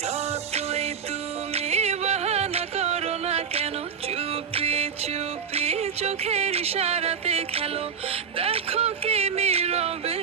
যতই তুমি বাহানা করো না কেন, চুপি চুপি চোখের ইশারাতে খেলো। দেখো কি নীরবে